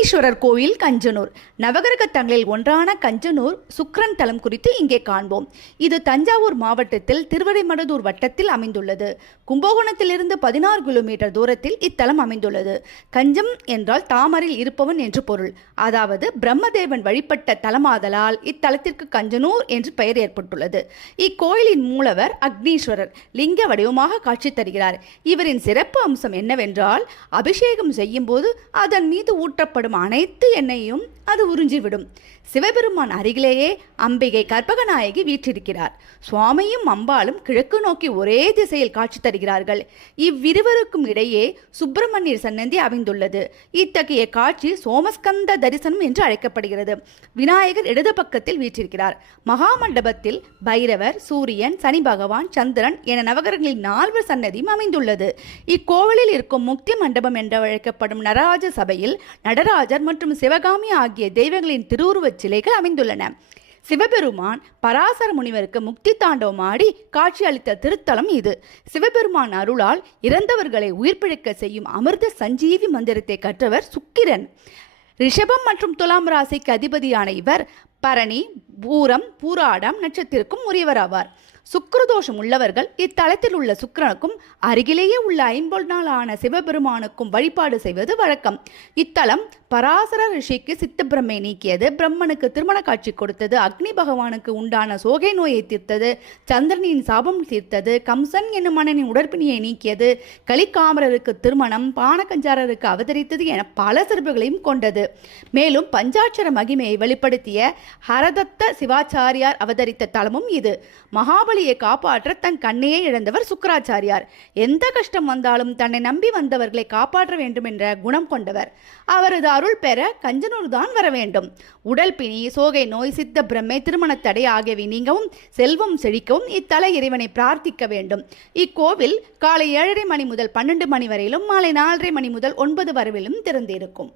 அக்னீஸ்வரர் கோயில் கஞ்சனூர். நவகிரக தங்களில் ஒன்றான கஞ்சனூர் சுக்கிரன் தலம் குறித்து இங்கே காண்போம். இது தஞ்சாவூர் மாவட்டத்தில் திருவிடைமருதூர் வட்டத்தில் அமைந்துள்ளது. கும்பகோணத்திலிருந்து 16 கிலோமீட்டர் தூரத்தில் இத்தலம் அமைந்துள்ளது. கஞ்சம் என்றால் தாமரில் இருப்பவன் என்று பொருள். அதாவது பிரம்மதேவன் வழிபட்ட தலமாதலால் இத்தலத்திற்கு கஞ்சனூர் என்று பெயர் ஏற்பட்டுள்ளது. இக்கோயிலின் மூலவர் அக்னீஸ்வரர் லிங்க வடிவமாக காட்சி தருகிறார். இவரின் சிறப்பு அம்சம் என்னவென்றால், அபிஷேகம் செய்யும் போது அதன் மீது ஊற்றப்படும் அனைத்து எண்ணெயையும் அது உறிஞ்சிவிடும். சிவபெருமான் அருகிலேயே அம்பிகை கற்பகநாயகி வீற்றிருக்கிறார். சுவாமியும் அம்பாளும் கிழக்கு நோக்கி ஒரே திசையில் காட்சி தருகிறார்கள். இவ்விருவருக்கும் இடையே சுப்பிரமணியர் சன்னதி அமைந்துள்ளது. இத்தகைய காட்சி சோமஸ்கந்த தரிசனம் என்று அழைக்கப்படுகிறது. விநாயகர் இடது பக்கத்தில் வீற்றிருக்கிறார். மகாமண்டபத்தில் பைரவர், சூரியன், சனி பகவான், சந்திரன் என நவகிரகங்களின் 4 சன்னதியும் அமைந்துள்ளது. இக்கோவிலில் இருக்கும் முக்தி மண்டபம் என்று அழைக்கப்படும் நடராஜ சபையில் நடராஜர் மற்றும் சிவகாமி ஆகிய தெய்வங்களின் திருவுருவச் சிலைகள் அமைந்துள்ளன. சிவபெருமான் பராசர முனிவருக்கு முக்தி தாண்டவம் ஆடி காட்சி அளித்த திருத்தலம் இது. சிவபெருமான் அருளால் இறந்தவர்களை உயிர்ப்பிழைக்க செய்யும் அமிர்த சஞ்சீவி மந்திரத்தை கற்றவர் சுக்கிரன். ரிஷபம் மற்றும் துலாம் ராசிக்கு அதிபதியான இவர் பரணி, பூரம், பூராடம் நட்சத்திரக்கும் உரியவராவார். சுக்கிரதோஷம் உள்ளவர்கள் இத்தலத்தில் உள்ள சுக்கிரனுக்கும் அருகிலேயே உள்ள ஐம்பொன்னாலான சிவபெருமானுக்கும் வழிபாடு செய்வது வழக்கம். இத்தலம் பராசர ரிஷிக்கு சித்தப்பிரமை நீக்கியது, பிரம்மனுக்கு திருமண காட்சி கொடுத்தது, அக்னி பகவானுக்கு உண்டான சோகை நோயை தீர்த்தது, சந்திரனின் சாபம் தீர்த்தது, கம்சன் என்னும் மன்னனின் உடற்பிணியை நீக்கியது, கலிக்காமரருக்கு திருமணம், பானகஞ்சாரருக்கு அவதரித்தது என பல சிறப்புகளையும் கொண்டது. மேலும் பஞ்சாட்சர மகிமையை வெளிப்படுத்திய ஹரதத்த சிவாச்சாரியார் அவதரித்த தலமும் இது. மகாபலியை காப்பாற்ற தன் கண்ணையே இழந்தவர் சுக்கராச்சாரியார். எந்த கஷ்டம் வந்தாலும் தன்னை நம்பி வந்தவர்களை காப்பாற்ற வேண்டும் என்ற குணம் கொண்டவர். அவரது அருள் பெற கஞ்சனூர் தான் வர வேண்டும். உடல் பிணி, சோகை நோய், சித்த பிரம்மை, திருமணத்தடை ஆகியவை நீங்கவும் செல்வம் செழிக்கவும் இத்தல இறைவனை பிரார்த்திக்க வேண்டும். இக்கோவில் காலை 7:30 மணி முதல் 12 மணி வரையிலும், மாலை 4:30 மணி முதல் 9 வரையிலும் திறந்திருக்கும்.